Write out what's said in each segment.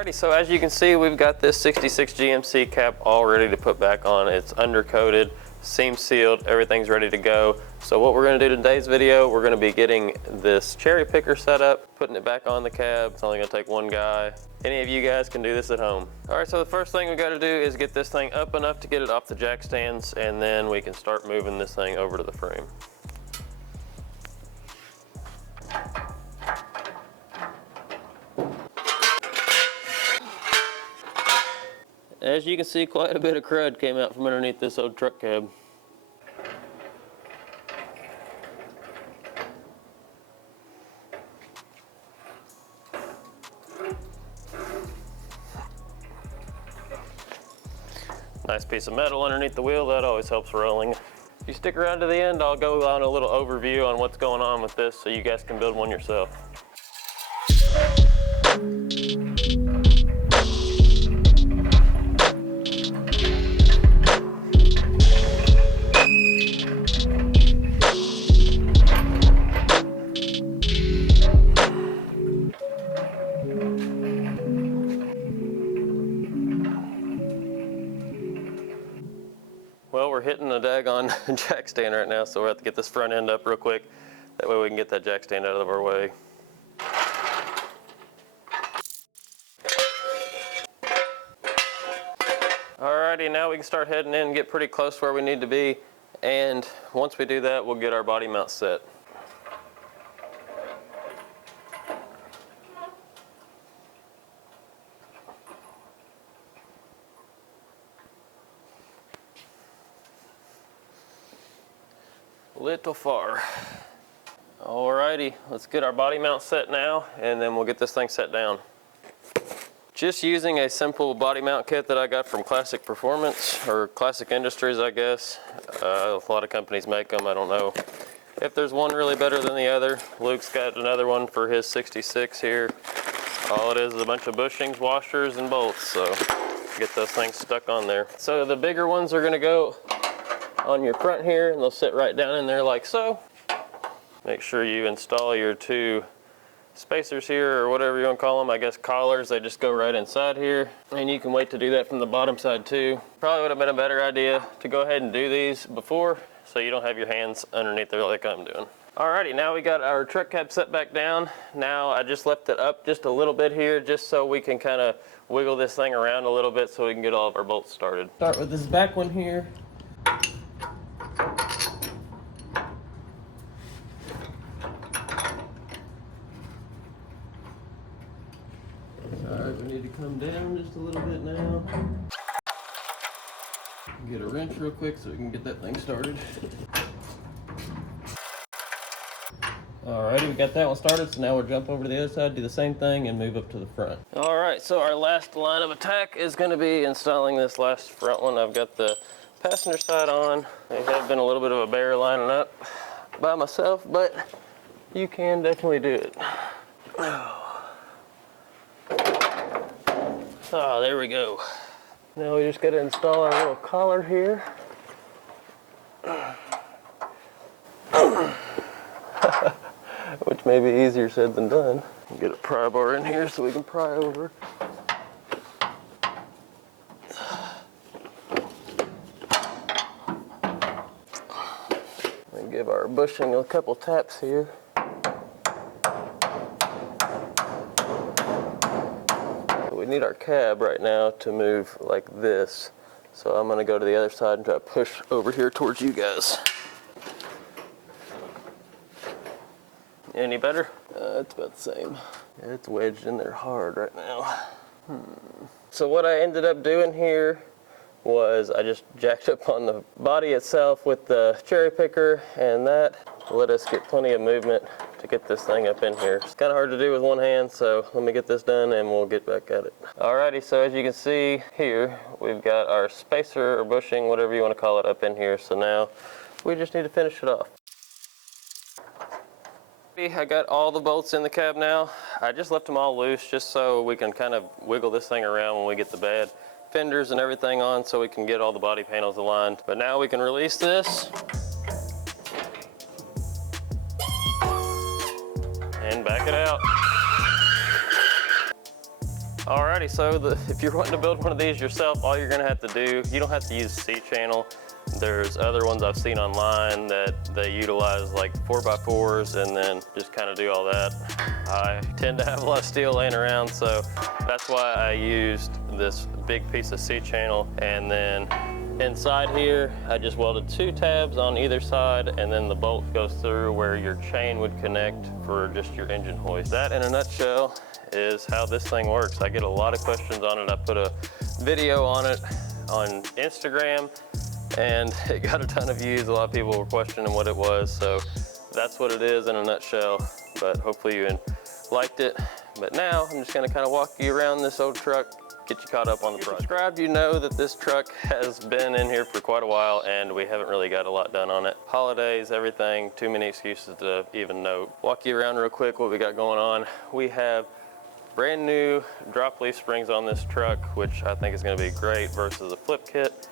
Alrighty, so as you can see, we've got this 66 GMC cap all ready to put back on. It's undercoated, seam sealed, everything's ready to go. So what we're gonna do in today's video, we're gonna be getting this cherry picker set up, putting it back on the cab. It's only gonna take one guy. Any of you guys can do this at home. All right, so the first thing we gotta do is get this thing up enough to get it off the jack stands, and then we can start moving this thing over to the frame. As you can see, quite a bit of crud came out from underneath this old truck cab. Nice piece of metal underneath the wheel, that always helps rolling. If you stick around to the end, I'll go on a little overview on what's going on with this so you guys can build one yourself. Well, we're hitting the daggone jack stand right now, so we'll have to get this front end up real quick. That way we can get that jack stand out of our way. Alrighty, now we can start heading in and get pretty close to where we need to be. And once we do that, we'll get our body mount set. Little far. Alrighty, let's get our body mount set now, and then we'll get this thing set down. Just using a simple body mount kit that I got from Classic Performance, or Classic Industries, I guess. A lot of companies make them, I don't know if there's one really better than the other. Luke's got another one for his 66 here. All it is a bunch of bushings, washers, and bolts, so get those things stuck on there. So the bigger ones are gonna go on your front here, and they'll sit right down in there like so. Make sure you install your two spacers here, or whatever you want to call them. I guess collars, they just go right inside here. And you can wait to do that from the bottom side too. Probably would have been a better idea to go ahead and do these before, so you don't have your hands underneath there like I'm doing. Alrighty, now we got our truck cab set back down. Now I just left it up just a little bit here, just so we can kind of wiggle this thing around a little bit so we can get all of our bolts started. Start with this back one here. Alright, we need to come down just a little bit now. Get a wrench real quick so we can get that thing started. Alrighty, we got that one started, so now we'll jump over to the other side, do the same thing, and move up to the front. Alright, so our last line of attack is going to be installing this last front one. I've got the passenger side on. I have been a little bit of a bear lining up by myself, but you can definitely do it. Oh, there we go. Now we just got to install our little collar here. Which may be easier said than done. Get a pry bar in here so we can pry over. And give our bushing a couple taps here. We need our cab right now to move like this. So I'm gonna go to the other side and try to push over here towards you guys. Any better? It's about the same. It's wedged in there hard right now. So what I ended up doing here was I just jacked up on the body itself with the cherry picker, and that let us get plenty of movement to get this thing up in here. It's kind of hard to do with one hand, so let me get this done and we'll get back at it. Alrighty, so as you can see here, we've got our spacer or bushing, whatever you want to call it, up in here. So now we just need to finish it off. I got all the bolts in the cab now. I just left them all loose just so we can kind of wiggle this thing around when we get the bad fenders and everything on, so we can get all the body panels aligned. But now we can release this and back it out. Alrighty, so if you're wanting to build one of these yourself, all you're gonna have to do, you don't have to use C-channel. There's other ones I've seen online that they utilize like 4x4s and then just kind of do all that. I tend to have a lot of steel laying around, so that's why I used this big piece of C-channel. And then inside here, I just welded 2 tabs on either side, and then the bolt goes through where your chain would connect for just your engine hoist. That, in a nutshell, is how this thing works. I get a lot of questions on it. I put a video on it on Instagram, and it got a ton of views. A lot of people were questioning what it was, so that's what it is in a nutshell. But hopefully you liked it. But now I'm just gonna kind of walk you around this old truck, get you caught up on the project. Subscribed, you know that this truck has been in here for quite a while and we haven't really got a lot done on it. Holidays, everything, too many excuses to even note. Walk you around real quick what we got going on. We have brand new drop leaf springs on this truck, which I think is gonna be great versus a flip kit.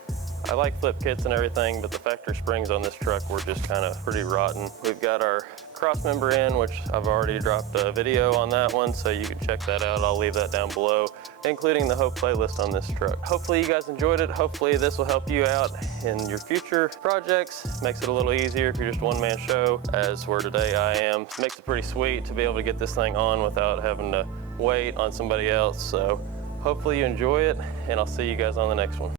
I like flip kits and everything, but the factory springs on this truck were just kind of pretty rotten. We've got our cross member in, which I've already dropped a video on that one, so you can check that out. I'll leave that down below, including the whole playlist on this truck. Hopefully you guys enjoyed it. Hopefully this will help you out in your future projects. Makes it a little easier if you're just a one-man show, as where today I am. Makes it pretty sweet to be able to get this thing on without having to wait on somebody else. So hopefully you enjoy it, and I'll see you guys on the next one.